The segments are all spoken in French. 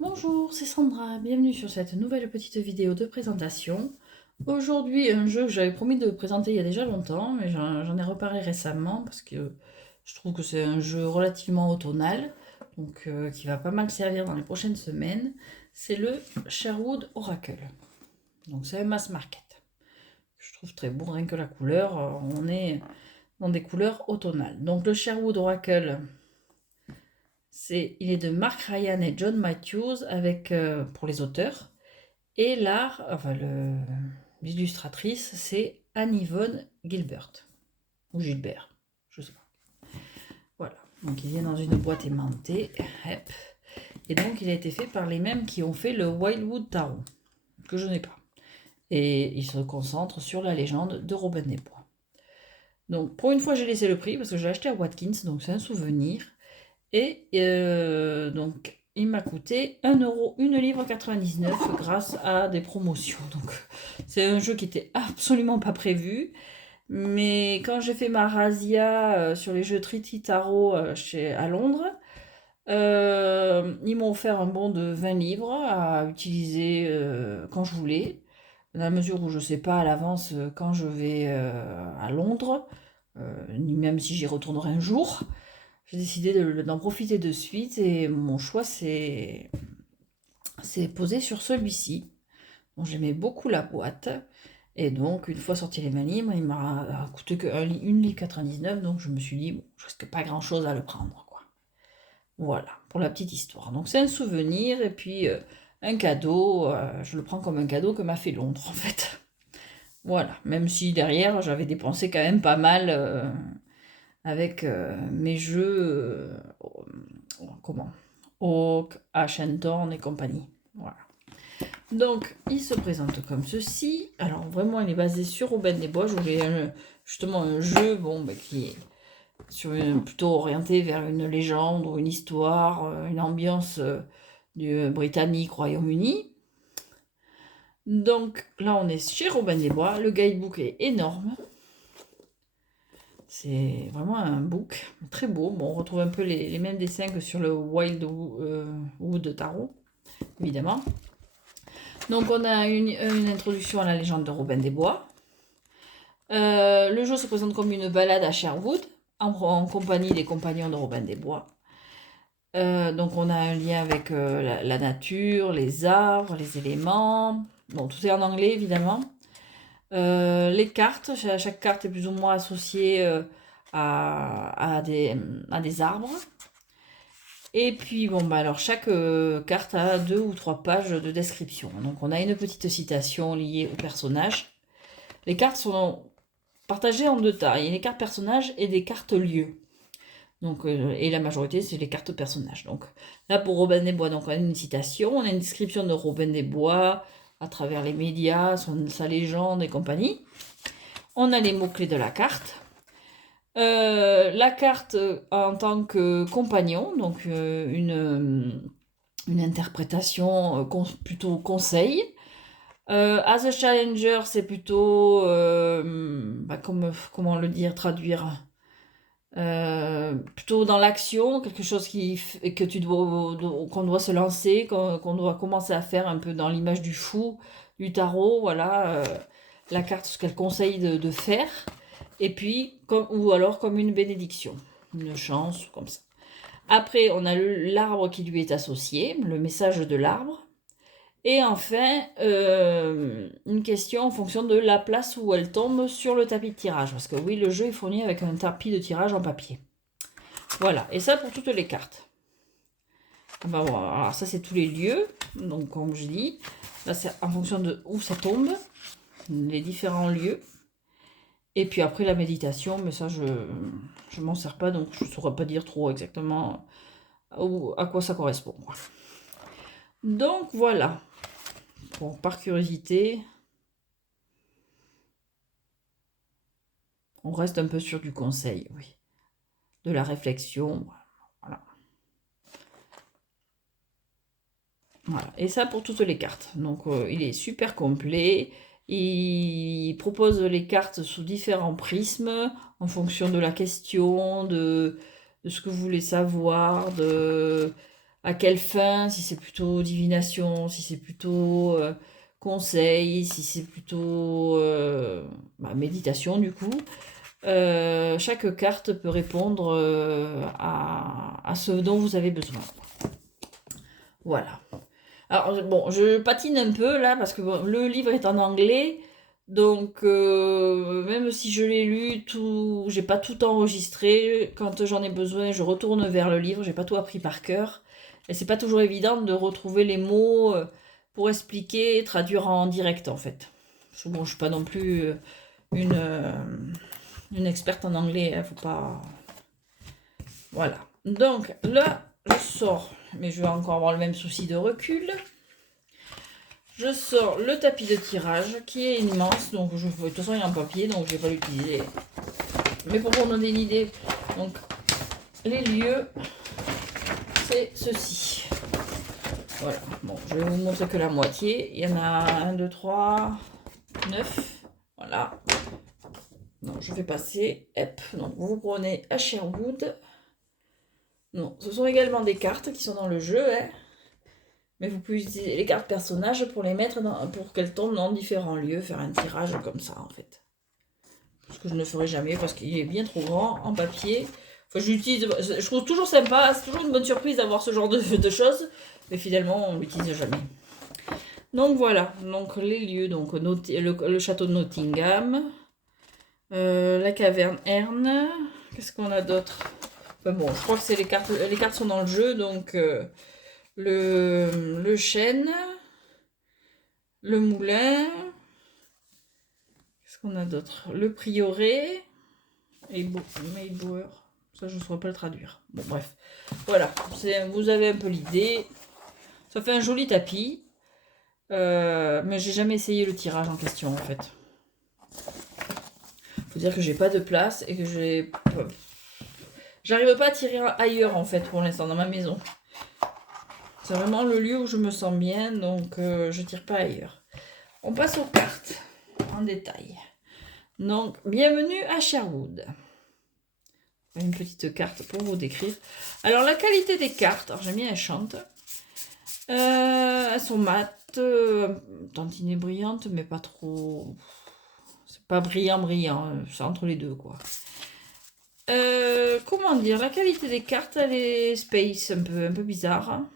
Bonjour, c'est Sandra, bienvenue sur cette nouvelle petite vidéo de présentation. Aujourd'hui, un jeu que j'avais promis de présenter il y a déjà longtemps, mais j'en ai reparlé récemment parce que je trouve que c'est un jeu relativement automnal, donc qui va pas mal servir dans les prochaines semaines. C'est le Sherwood Oracle. Donc c'est un mass market. Je trouve très beau, rien que la couleur, on est dans des couleurs automnales. Donc le Sherwood Oracle, il est de Mark Ryan et John Matthews avec, pour les auteurs. Et l'art, l'illustratrice, c'est Anne-Yvonne Gilbert. Ou Gilbert, je sais pas. Voilà. Donc il vient dans une boîte aimantée. Hep. Et donc il a été fait par les mêmes qui ont fait le Wildwood Tarot, que je n'ai pas. Et il se concentre sur la légende de Robin des Bois. Donc pour une fois j'ai laissé le prix parce que j'ai acheté à Watkins, donc c'est un souvenir. Et donc il m'a coûté 1 € 1,99 € grâce à des promotions. Donc c'est un jeu qui était absolument pas prévu. Mais quand j'ai fait ma razzia sur les jeux Treaty Tarot à Londres, ils m'ont offert un bon de 20 livres à utiliser quand je voulais. Dans la mesure où je ne sais pas à l'avance quand je vais à Londres, ni même si j'y retournerai un jour, j'ai décidé d'en profiter de suite et mon choix s'est posé sur celui-ci. Donc j'aimais beaucoup la boîte. Et donc, une fois sorti les 20 livres, il m'a coûté que 1,99 €. Donc je me suis dit, bon, je risque pas grand-chose à le prendre, quoi. Voilà, pour la petite histoire. Donc c'est un souvenir et puis un cadeau. Je le prends comme un cadeau que m'a fait Londres, en fait. Voilà, même si derrière, j'avais dépensé quand même pas mal avec mes jeux, comment Hawk, Ashenthorn et compagnie. Voilà. Donc, il se présente comme ceci. Alors, vraiment, il est basé sur Robin des Bois. Je voulais justement un jeu qui est plutôt orienté vers une légende ou une histoire, une ambiance du britannique Royaume-Uni. Donc, là, on est chez Robin des Bois. Le guidebook est énorme. C'est vraiment un book très beau. Bon, on retrouve un peu les mêmes dessins que sur le Wildwood Tarot, évidemment. Donc on a une introduction à la légende de Robin des Bois. Le jeu se présente comme une balade à Sherwood, en compagnie des compagnons de Robin des Bois. Donc on a un lien avec la nature, les arbres, les éléments. Bon, tout est en anglais évidemment. Les cartes, chaque carte est plus ou moins associée à des arbres. Et puis, alors chaque carte a 2 ou 3 pages de description. Donc, on a une petite citation liée au personnage. Les cartes sont partagées en 2 tailles. Il y a les cartes personnages et des cartes lieux. Donc, et la majorité, c'est les cartes personnages. Donc, là, pour Robin des Bois, donc, on a une citation, on a une description de Robin des Bois à travers les médias, sa légende et compagnie. On a les mots-clés de la carte. La carte en tant que compagnon, donc une interprétation plutôt conseil. As a challenger, c'est plutôt, comment le dire, traduire, plutôt dans l'action, quelque chose qu'on doit se lancer, qu'on doit commencer à faire un peu dans l'image du fou, du tarot, voilà, la carte, ce qu'elle conseille de faire. Et puis, ou alors comme une bénédiction, une chance, comme ça. Après, on a l'arbre qui lui est associé, le message de l'arbre. Et enfin, une question en fonction de la place où elle tombe sur le tapis de tirage. Parce que oui, le jeu est fourni avec un tapis de tirage en papier. Voilà, et ça pour toutes les cartes. Alors ça, c'est tous les lieux. Donc, comme je dis, là, c'est en fonction de où ça tombe, les différents lieux. Et puis après la méditation, mais ça je m'en sers pas, donc je ne saurais pas dire trop exactement à quoi ça correspond. Donc voilà. Bon, par curiosité, on reste un peu sur du conseil, oui. De la réflexion. Voilà. Voilà. Et ça pour toutes les cartes. Donc il est super complet. Il propose les cartes sous différents prismes, en fonction de la question, de ce que vous voulez savoir, à quelle fin, si c'est plutôt divination, si c'est plutôt conseil, si c'est plutôt méditation du coup. Chaque carte peut répondre à ce dont vous avez besoin. Voilà. Alors bon, je patine un peu là parce que bon, le livre est en anglais. Donc, même si je l'ai lu, tout, j'ai pas tout enregistré. Quand j'en ai besoin, je retourne vers le livre. J'ai pas tout appris par cœur. Et c'est pas toujours évident de retrouver les mots pour expliquer et traduire en direct, en fait. Parce que bon, je suis pas non plus une, euh, une experte en anglais. Faut pas. Voilà. Donc, là, je sors. Mais je vais encore avoir le même souci de recul. Je sors le tapis de tirage qui est immense, donc de toute façon il est en papier, donc je ne vais pas l'utiliser. Mais pour vous donner une idée, donc les lieux, c'est ceci. Voilà, bon, je vais vous montrer que la moitié. Il y en a 1, 2, 3, 9. Voilà. Donc je vais passer. Hop, donc vous prenez à Sherwood. Non, ce sont également des cartes qui sont dans le jeu, hein. Mais vous pouvez utiliser les cartes personnages pour les mettre pour qu'elles tombent dans différents lieux, faire un tirage comme ça en fait. Ce que je ne ferai jamais parce qu'il est bien trop grand en papier. Enfin, je trouve toujours sympa, c'est toujours une bonne surprise d'avoir ce genre de choses, mais finalement on l'utilise jamais. Donc voilà, donc les lieux, donc le château de Nottingham, la caverne Herne, qu'est-ce qu'on a d'autre? Enfin bon, je crois que c'est les cartes sont dans le jeu, donc le chêne, le moulin, qu'est-ce qu'on a d'autre? Le prieuré et Maybower. Ça, je ne saurais pas le traduire. Bon, bref. Voilà, vous avez un peu l'idée. Ça fait un joli tapis. Mais j'ai jamais essayé le tirage en question, en fait. Faut dire que j'ai pas de place et que j'arrive pas à tirer ailleurs, en fait, pour l'instant, dans ma maison. C'est vraiment le lieu où je me sens bien, donc je tire pas ailleurs. On passe aux cartes en détail. Donc, bienvenue à Sherwood. Une petite carte pour vous décrire. Alors, la qualité des cartes, alors j'aime bien, elles chantent. Elles sont mates, tantinées brillantes, mais pas trop. C'est pas brillant, c'est entre les deux, quoi. Comment dire, la qualité des cartes, elle est space, un peu bizarre. Hein.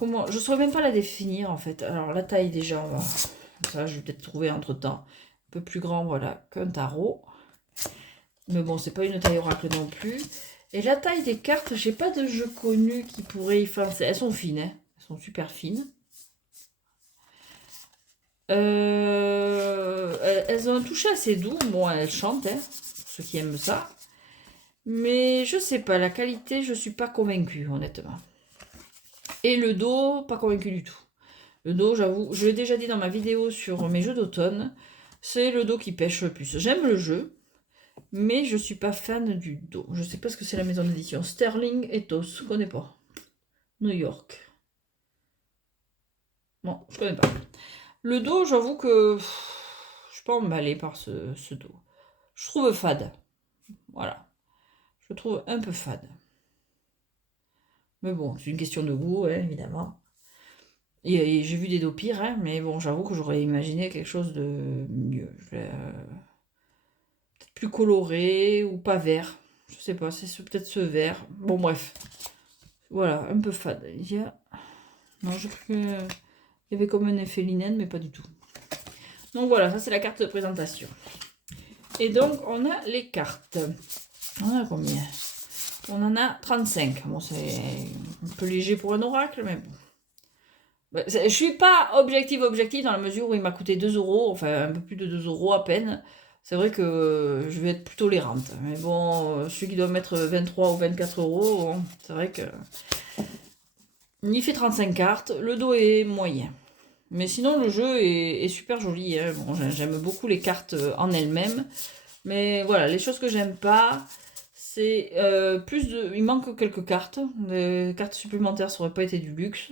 Je ne saurais même pas la définir, en fait. Alors, la taille, déjà, ça, je vais peut-être trouver entre-temps. Un peu plus grand, voilà, qu'un tarot. Mais bon, c'est pas une taille oracle non plus. Et la taille des cartes, j'ai pas de jeu connu qui pourrait y faire. Elles sont fines, hein. Elles sont super fines. Elles ont un toucher assez doux. Bon, elles chantent, hein, pour ceux qui aiment ça. Mais je sais pas, la qualité, je suis pas convaincue, honnêtement. Et le dos, pas convaincue du tout. Le dos, j'avoue, je l'ai déjà dit dans ma vidéo sur mes jeux d'automne, c'est le dos qui pêche le plus. J'aime le jeu, mais je suis pas fan du dos. Je sais pas ce que c'est la maison d'édition. Sterling Ethos, je connais pas. New York. Bon, je connais pas. Le dos, j'avoue que je suis pas emballée par ce dos. Je trouve fade. Voilà. Je trouve un peu fade. Mais bon, c'est une question de goût, hein, évidemment. Et j'ai vu des dos pires, hein, mais bon, j'avoue que j'aurais imaginé quelque chose de mieux. Peut-être plus coloré ou pas vert. Je sais pas, c'est peut-être ce vert. Bon, bref. Voilà, un peu fade. Non, je crois qu'il y avait comme un effet linen, mais pas du tout. Donc voilà, ça c'est la carte de présentation. Et donc, on a les cartes. On en a combien? On en a 35. Bon, c'est un peu léger pour un oracle, mais bon. Je suis pas objective dans la mesure où il m'a coûté 2 euros, enfin un peu plus de 2 euros à peine. C'est vrai que je vais être plus tolérante. Mais bon, celui qui doit mettre 23 ou 24 euros, bon, c'est vrai que. Il fait 35 cartes, le dos est moyen. Mais sinon, le jeu est super joli. Hein. Bon, j'aime beaucoup les cartes en elles-mêmes. Mais voilà, les choses que j'aime pas, c'est il manque quelques cartes. Les cartes supplémentaires, ça aurait pas été du luxe.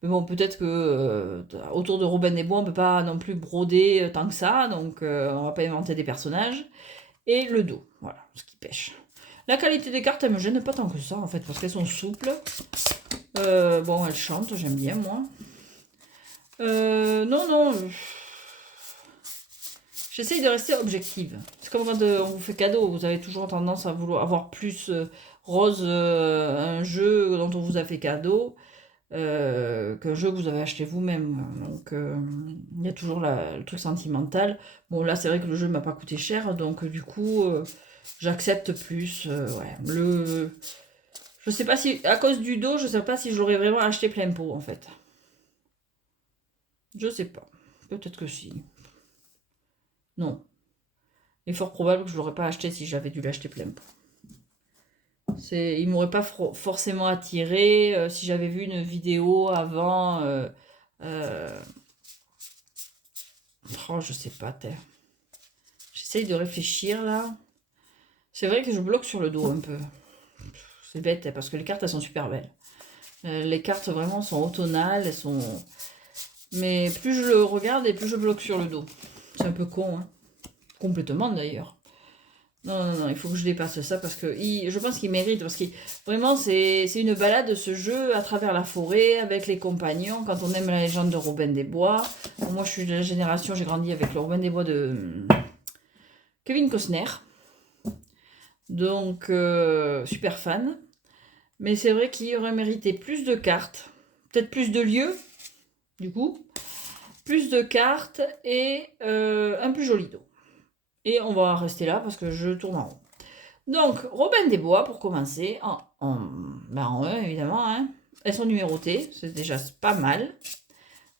Mais bon, peut-être que autour de Robin des Bois, on peut pas non plus broder tant que ça. Donc, on va pas inventer des personnages. Et le dos, voilà, ce qui pêche. La qualité des cartes, elle me gêne pas tant que ça, en fait, parce qu'elles sont souples. Bon, elles chantent, j'aime bien, moi. Non. J'essaye de rester objective. C'est comme quand on vous fait cadeau, vous avez toujours tendance à vouloir avoir plus rose un jeu dont on vous a fait cadeau qu'un jeu que vous avez acheté vous-même. Donc il y a toujours le truc sentimental. Bon là c'est vrai que le jeu m'a pas coûté cher, donc du coup j'accepte plus. Ouais. Je sais pas si, à cause du dos, je sais pas si je l'aurais vraiment acheté plein pot en fait. Je sais pas. Peut-être que si. Non. Il est fort probable que je l'aurais pas acheté si j'avais dû l'acheter plein pot. Il m'aurait pas forcément attiré si j'avais vu une vidéo avant. Oh, je sais pas. J'essaye de réfléchir là. C'est vrai que je bloque sur le dos un peu. C'est bête parce que les cartes elles sont super belles. Les cartes vraiment sont automnales, elles sont. Mais plus je le regarde et plus je bloque sur le dos. C'est un peu con, hein. Complètement d'ailleurs. Non, il faut que je dépasse ça parce que je pense qu'il mérite. Parce que vraiment, c'est une balade, ce jeu, à travers la forêt, avec les compagnons, quand on aime la légende de Robin des Bois. Bon, moi, je suis de la génération, j'ai grandi avec le Robin des Bois de Kevin Costner. Donc, super fan. Mais c'est vrai qu'il aurait mérité plus de cartes, peut-être plus de lieux, du coup, plus de cartes et un plus joli dos. Et on va rester là parce que je tourne en rond. Donc, Robin des Bois, pour commencer, ben en 1, évidemment. Hein. Elles sont numérotées, c'est déjà pas mal.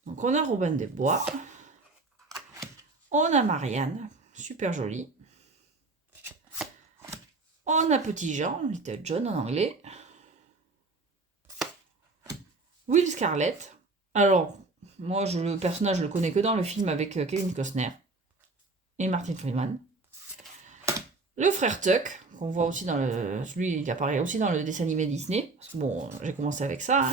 Donc, on a Robin des Bois. On a Marianne, super jolie. On a Petit Jean, Little John en anglais. Will Scarlett. Alors, moi, le personnage, je le connais que dans le film avec Kevin Costner et Martin Freeman. Le frère Tuck, qu'on voit aussi dans le... Celui qui apparaît aussi dans le dessin animé Disney. Parce que bon, j'ai commencé avec ça. Hein.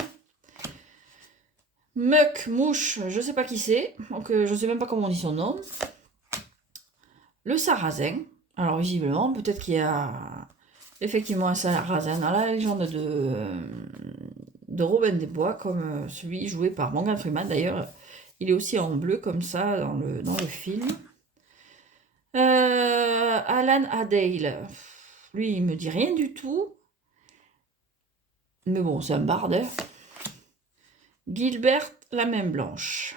Muck, Mouche, je sais pas qui c'est. Donc je sais même pas comment on dit son nom. Le sarrasin. Alors visiblement, peut-être qu'il y a effectivement un sarrasin dans la légende de Robin des Bois, comme celui joué par Morgan Freeman. D'ailleurs, il est aussi en bleu comme ça dans le film. Alan Adale. Lui, il me dit rien du tout. Mais bon, c'est un barde. Hein. Gilbert, la main blanche.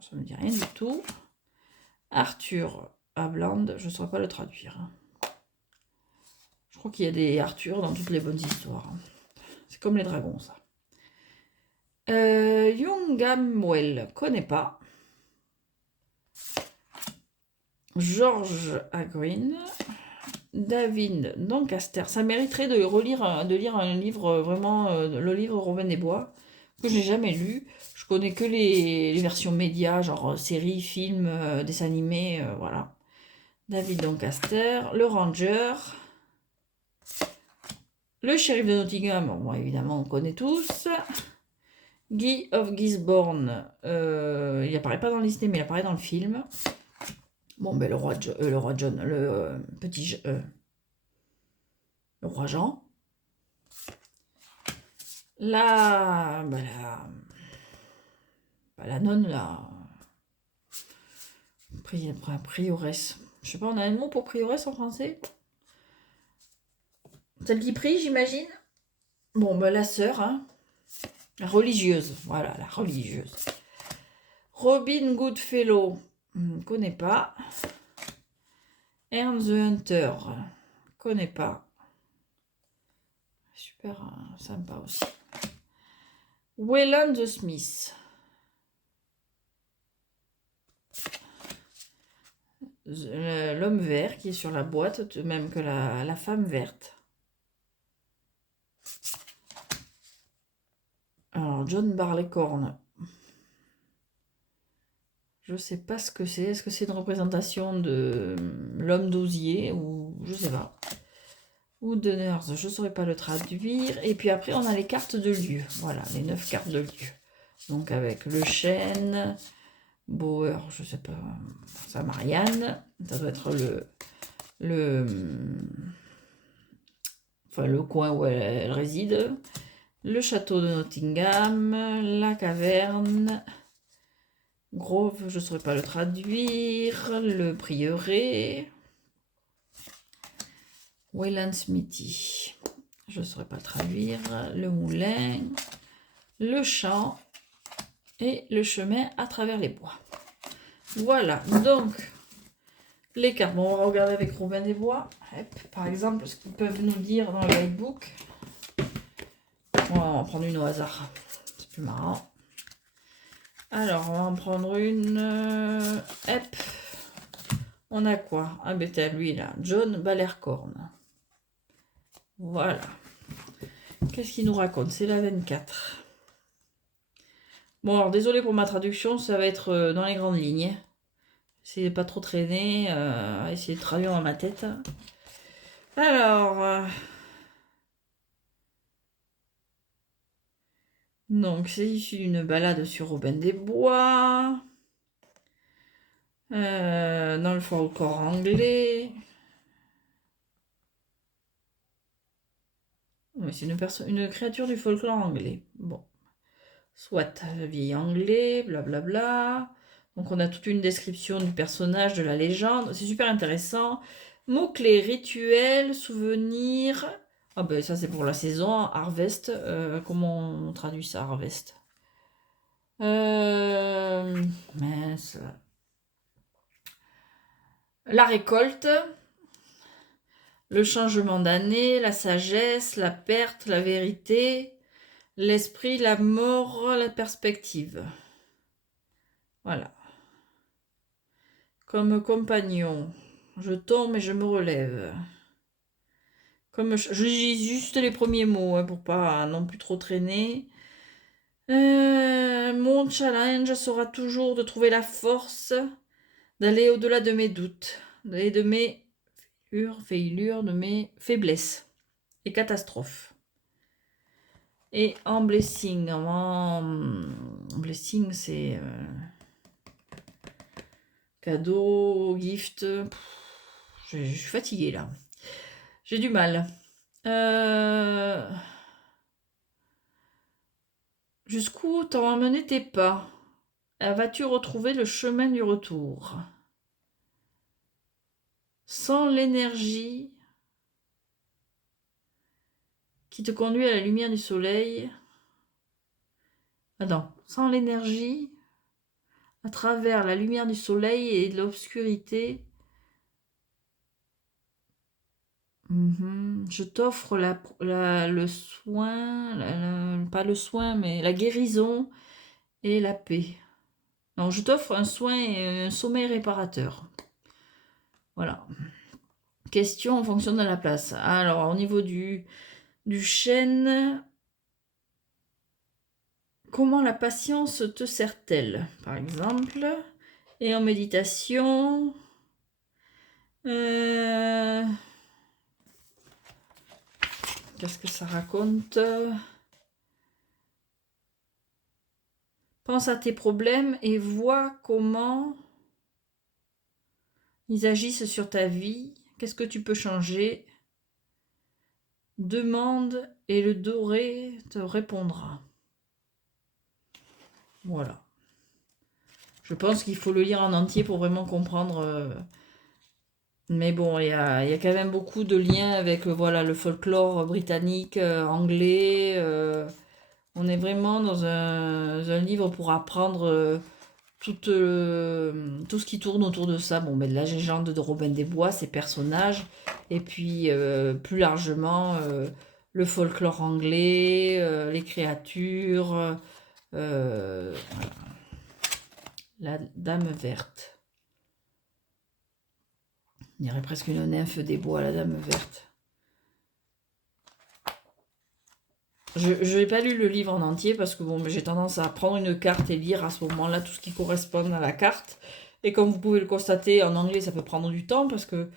Ça me dit rien du tout. Arthur à Blande, je ne saurais pas le traduire. Je crois qu'il y a des Arthur dans toutes les bonnes histoires. C'est comme les dragons, ça. Youngamwell, connais pas. George Agreen. David Doncaster. Ça mériterait de lire un livre, vraiment, le livre Robin des Bois, que j'ai jamais lu. Je connais que les versions médias, genre séries, films, dessins animés, voilà. David Doncaster, le Ranger, le shérif de Nottingham, bon, évidemment on connaît tous. Guy of Gisborne, il apparaît pas dans Disney mais il apparaît dans le film. Bon ben le roi John, le roi Jean. La nonne, la prioresse. Je sais pas, on a un mot pour prioresse en français? Celle qui prie, j'imagine. Bon, ben la sœur, hein. La religieuse, voilà, la religieuse. Robin Goodfellow, je ne connais pas. Ern the Hunter, connais pas. Super sympa aussi. Wayland the Smith. L'homme vert qui est sur la boîte, même que la femme verte. Alors, John Barleycorn. Je sais pas ce que c'est. Est-ce que c'est une représentation de l'homme d'osier ou je sais pas. Ou de Nurse, je ne saurais pas le traduire. Et puis après, on a les cartes de lieu. Voilà, les 9 cartes de lieu. Donc avec le chêne, Bauer, je sais pas, ça Marianne. Ça doit être enfin le coin où elle réside, le château de Nottingham, la caverne, Grove, je ne saurais pas le traduire, le prieuré, Wayland Smithy, je ne saurais pas le traduire, le moulin, le champ et le chemin à travers les bois. Voilà, donc les cartes. Bon, on va regarder avec Robin des Bois, par exemple, ce qu'ils peuvent nous dire dans le guidebook. On va en prendre une au hasard, c'est plus marrant. Alors, on va en prendre une. On a quoi? Ah, ben t'as lui là, John Balercorn. Voilà. Qu'est-ce qu'il nous raconte? C'est la 24. Bon, alors désolé pour ma traduction, ça va être dans les grandes lignes. Essayez de pas trop traîner, essayer de traduire dans ma tête. Alors, donc c'est issu d'une balade sur Robin des Bois, dans le folklore anglais. Oui, c'est une créature du folklore anglais. Bon, soit vieil anglais, blablabla. Donc on a toute une description du personnage, de la légende. C'est super intéressant. Mots-clés, rituels, souvenirs. Ah ben ça c'est pour la saison. Harvest. Comment on traduit ça, Harvest? Mince. La récolte. Le changement d'année, la sagesse, la perte, la vérité, l'esprit, la mort, la perspective. Voilà. Comme compagnon, je tombe et je me relève. Comme je lis juste les premiers mots hein, pour pas non plus trop traîner. Mon challenge sera toujours de trouver la force d'aller au-delà de mes doutes, d'aller de mes failures, de mes faiblesses et catastrophes. Et en blessing, blessing c'est cadeau, gift. Je suis fatiguée là. J'ai du mal. Jusqu'où t'en emmené tes pas? Vas-tu retrouver le chemin du retour? Sans l'énergie qui te conduit à la lumière du soleil. Attends, sans l'énergie, à travers la lumière du soleil et de l'obscurité, je t'offre le soin, pas le soin, mais la guérison et la paix. Donc, je t'offre un soin et un sommeil réparateur. Voilà. Question en fonction de la place. Alors, au niveau du chêne, comment la patience te sert-elle, par exemple? Et en méditation, qu'est-ce que ça raconte? Pense à tes problèmes et vois comment ils agissent sur ta vie. Qu'est-ce que tu peux changer? Demande et le doré te répondra. Voilà. Je pense qu'il faut le lire en entier pour vraiment comprendre. Mais bon, il y a quand même beaucoup de liens avec voilà, le folklore britannique, anglais. On est vraiment dans un livre pour apprendre tout ce qui tourne autour de ça. Bon, ben, de la légende de Robin des Bois, ses personnages, et puis plus largement le folklore anglais, les créatures, voilà. La Dame verte. On dirait presque une nymphe des bois, la Dame verte. Je n'ai pas lu le livre en entier parce que bon, j'ai tendance à prendre une carte et lire à ce moment-là tout ce qui correspond à la carte. Et comme vous pouvez le constater, en anglais, ça peut prendre du temps parce que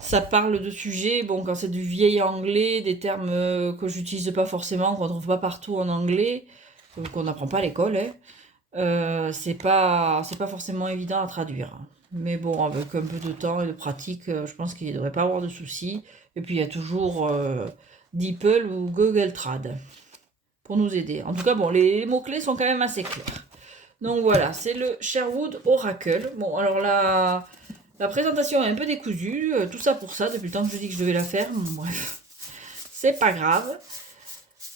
ça parle de sujets, bon, quand c'est du vieil anglais, des termes que j'utilise pas forcément, qu'on ne trouve pas partout en anglais, qu'on n'apprend pas à l'école, c'est pas forcément évident à traduire. Mais bon, avec un peu de temps et de pratique, je pense qu'il ne devrait pas avoir de soucis. Et puis il y a toujours DeepL ou Google Trad pour nous aider. En tout cas, bon, les mots-clés sont quand même assez clairs. Donc voilà, c'est le Sherwood Oracle. Bon, alors la présentation est un peu décousue. Tout ça pour ça, depuis le temps que je dis que je devais la faire. Bon, bref, c'est pas grave.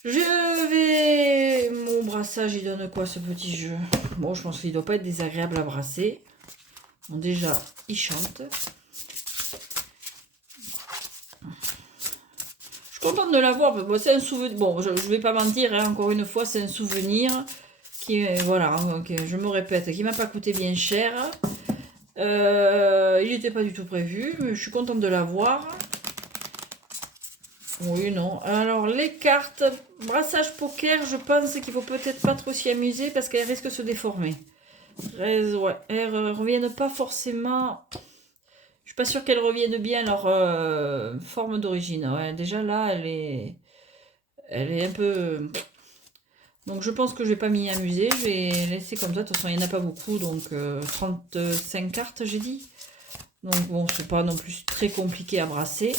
Mon brassage, il donne quoi ce petit jeu? Bon, je pense qu'il doit pas être désagréable à brasser. Bon, déjà, il chante. Je suis contente de l'avoir. Bon, c'est un souvenir. Bon, je vais pas mentir, hein, encore une fois, c'est un souvenir qui, voilà, okay, je me répète, qui m'a pas coûté bien cher. Il n'était pas du tout prévu, mais je suis contente de l'avoir. Oui, non. Alors, les cartes, brassage poker, je pense qu'il faut peut-être pas trop s'y amuser parce qu'elles risquent de se déformer. Ouais, elles reviennent pas forcément... Je suis pas sûre qu'elles reviennent bien à leur forme d'origine. Ouais, déjà là, elle est un peu... Donc je pense que je vais pas m'y amuser. Je vais laisser comme ça. De toute façon, il n'y en a pas beaucoup. Donc 35 cartes, j'ai dit. Donc bon, c'est pas non plus très compliqué à brasser.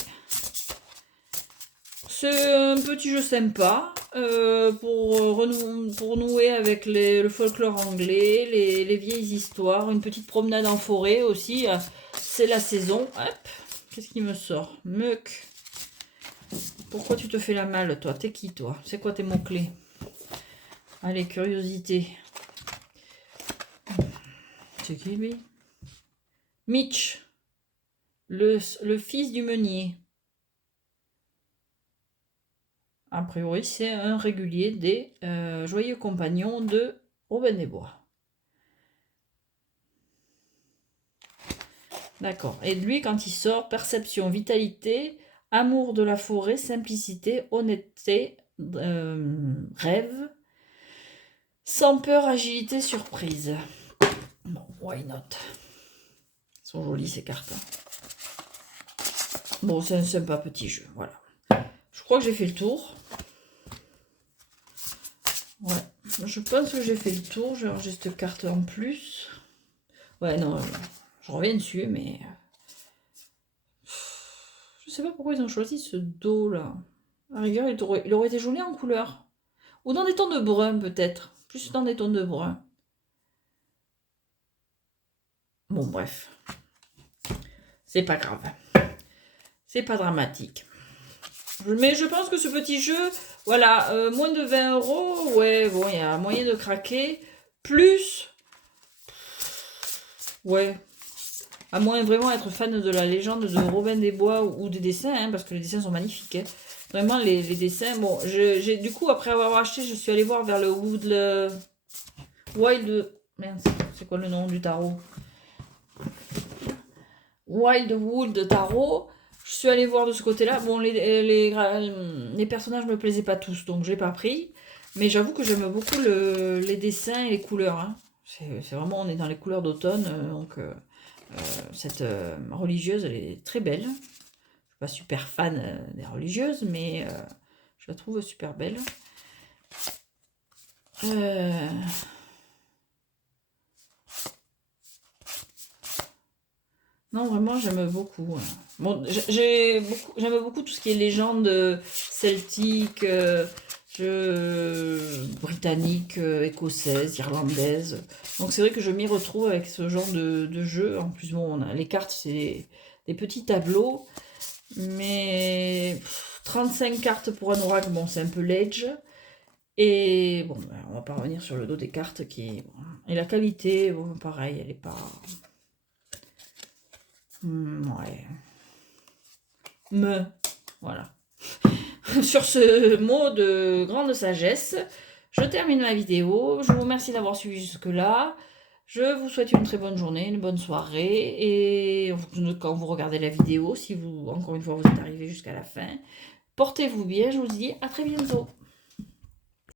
C'est un petit jeu sympa pour nouer avec le folklore anglais, les vieilles histoires, une petite promenade en forêt aussi. C'est la saison. Hop, qu'est-ce qui me sort? Muck. Pourquoi tu te fais la malle, toi? T'es qui, toi? C'est quoi tes mots-clés? Allez, curiosité. C'est qui, lui? Mitch, le fils du meunier. A priori, c'est un régulier des joyeux compagnons de Robin des Bois. D'accord. Et lui, quand il sort, perception, vitalité, amour de la forêt, simplicité, honnêteté, rêve, sans peur, agilité, surprise. Bon, why not? Elles sont jolies ces cartes. Bon, c'est un sympa petit jeu, voilà. Je crois que j'ai fait le tour. Ouais, je pense que j'ai fait le tour. J'ai cette carte en plus. Ouais, non, je reviens dessus, mais... Je sais pas pourquoi ils ont choisi ce dos, là. À la rigueur, il aurait été joli en couleur. Ou dans des tons de brun, peut-être. Plus dans des tons de brun. Bon, bref. C'est pas grave. C'est pas dramatique. Mais je pense que ce petit jeu, voilà, moins de 20 €, ouais, bon, il y a moyen de craquer. Plus, ouais, à moins vraiment être fan de la légende de Robin des Bois ou des dessins, hein, parce que les dessins sont magnifiques. Hein. Vraiment, les dessins, bon, j'ai du coup, après avoir acheté, je suis allée voir vers le Wild, merde, c'est quoi le nom du tarot? Wildwood Tarot. Je suis allée voir de ce côté-là. Bon, les personnages me plaisaient pas tous, donc je l'ai pas pris. Mais j'avoue que j'aime beaucoup les dessins et les couleurs. Hein. C'est vraiment, on est dans les couleurs d'automne. Donc, cette religieuse, elle est très belle. Je suis pas super fan des religieuses, mais je la trouve super belle. Non, vraiment, j'aime beaucoup. Bon, j'aime beaucoup tout ce qui est légende celtique, britannique, écossaise, irlandaise. Donc c'est vrai que je m'y retrouve avec ce genre de jeu. En plus, bon, les cartes, c'est des petits tableaux. Mais 35 cartes pour un oracle, bon, c'est un peu l'edge. Et bon, on va pas revenir sur le dos des cartes qui... Bon, et la qualité, bon, pareil, elle est pas... ouais. Voilà. Sur ce mot de grande sagesse, je termine ma vidéo. Je vous remercie d'avoir suivi jusque-là. Je vous souhaite une très bonne journée, une bonne soirée. Et quand vous regardez la vidéo, si vous, encore une fois, vous êtes arrivé jusqu'à la fin, portez-vous bien. Je vous dis à très bientôt.